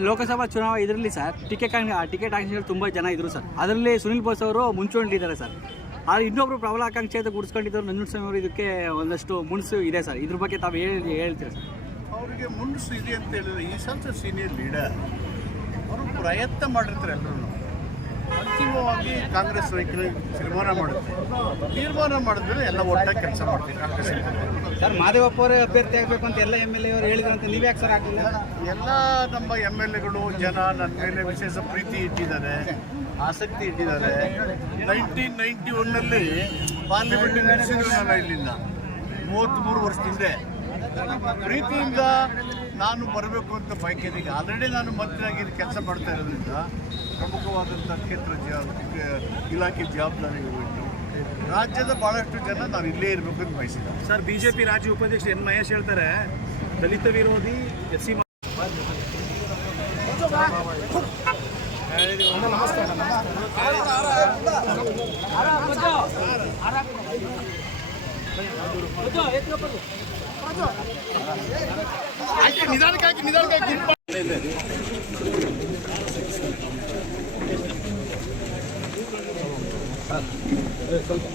ಲೋಕಸಭಾ ಚುನಾವಣೆ ಇದರಲ್ಲಿ sir ticket ticket ಆಕಾಂಕ್ಷಿಗಳು ತುಂಬ ಜನ ಇದ್ರು ಸರ್. ಅದರಲ್ಲಿ ಸುನಿಲ್ ಬೋಸ್ ಅವರು ಮುಂಚೂಣಿದ್ದಾರೆ ಸರ್. ಆದರೆ ಇನ್ನೊಬ್ರು ಪ್ರಬಲ ಆಕಾಂಕ್ಷೆ ಅಂತ ಗುಡಿಸ್ಕೊಂಡಿದ್ದವರು ನಂಜುಂಡಸ್ವಾಮಿ ಅವರು ಇದಕ್ಕೆ ಒಂದಷ್ಟು ಮುನ್ಸು ಇದೆ ಸರ್. ಇದ್ರ ಬಗ್ಗೆ ತಾವು ಹೇಳಿ, ಹೇಳ್ತೀರಾ ಸರ್? ಅವರಿಗೆ ಮುನ್ಸು ಇದೆ ಅಂತ ಹೇಳಿದ್ರೆ ಈ ಸಂತ ಸೀನಿಯರ್ ಲೀಡರ್, ಅವರು ಪ್ರಯತ್ನ ಮಾಡಿರ್ತಾರೆ ಎಲ್ಲರೂ ಅಂತಿಮವಾಗಿ ಕಾಂಗ್ರೆಸ್ ವೈಕಲ್ ತೀರ್ಮಾನ ಮಾಡುತ್ತೆ. ತೀರ್ಮಾನ ಮಾಡಿದ್ರೆ ಎಲ್ಲ ಒಟ್ಟಾಗಿ ಕೆಲಸ ಮಾಡ್ತೀವಿ ಕಾಂಗ್ರೆಸ್ ಸರ್ ಮಾದೇವಪ್ಪ ಅವರೇ ಅಭ್ಯರ್ಥಿ ಆಗಬೇಕು ಅಂತ ಎಲ್ಲ ಎಂ ಎಲ್ ಎ ಅವರು ಹೇಳಿದ್ರು ಅಂತ ಯಾಕೆ ಸರ್ ಹಾಕಿಲ್ಲ? ಎಲ್ಲ ನಮ್ಮ ಎಂ ಎಲ್ ಎಗಳು ಜನ ನನ್ನ ಮೇಲೆ ವಿಶೇಷ ಪ್ರೀತಿ ಇಟ್ಟಿದ್ದಾರೆ ಆಸಕ್ತಿ ಇಟ್ಟಿದ್ದಾರೆ. ನೈನ್ಟೀನ್ ನೈಂಟಿ ಒನ್ನಲ್ಲಿ ಪಾರ್ಲಿಮೆಂಟ್ ನಡೆಸಿದ್ರು ನಾನು ಇಲ್ಲಿಂದ ಮೂವತ್ತ್ಮೂರು ವರ್ಷದಿಂದ. ಪ್ರೀತಿಯಿಂದ ನಾನು ಬರಬೇಕು ಅಂತ ಬಯಕೆ ಈಗ ಆಲ್ರೆಡಿ ನಾನು ಮಂತ್ರಿಯಾಗಿ ಕೆಲಸ ಮಾಡ್ತಾ ಇರೋದ್ರಿಂದ ಪ್ರಮುಖವಾದಂಥ ಕ್ಷೇತ್ರ ಜ ಇಲಾಖೆ ಜವಾಬ್ದಾರಿ ಇಟ್ಟು ರಾಜ್ಯದ ಭಾಳಷ್ಟು ಜನ ನಾವು ಇಲ್ಲೇ ಇರಬೇಕು ಅಂತ ಬಯಸಿದ ಸರ್ ಬಿಜೆಪಿ ರಾಜ್ಯ ಉಪಾಧ್ಯಕ್ಷ ಎನ್ ಮಹೇಶ್ ಹೇಳ್ತಾರೆ ದಲಿತ ವಿರೋಧಿ ಎಸ್ ಸಿ ನಿಧಾನಕ್ಕಾಗಿ ನಿಧಾನಕ್ಕಾಗಿ 对，都懂。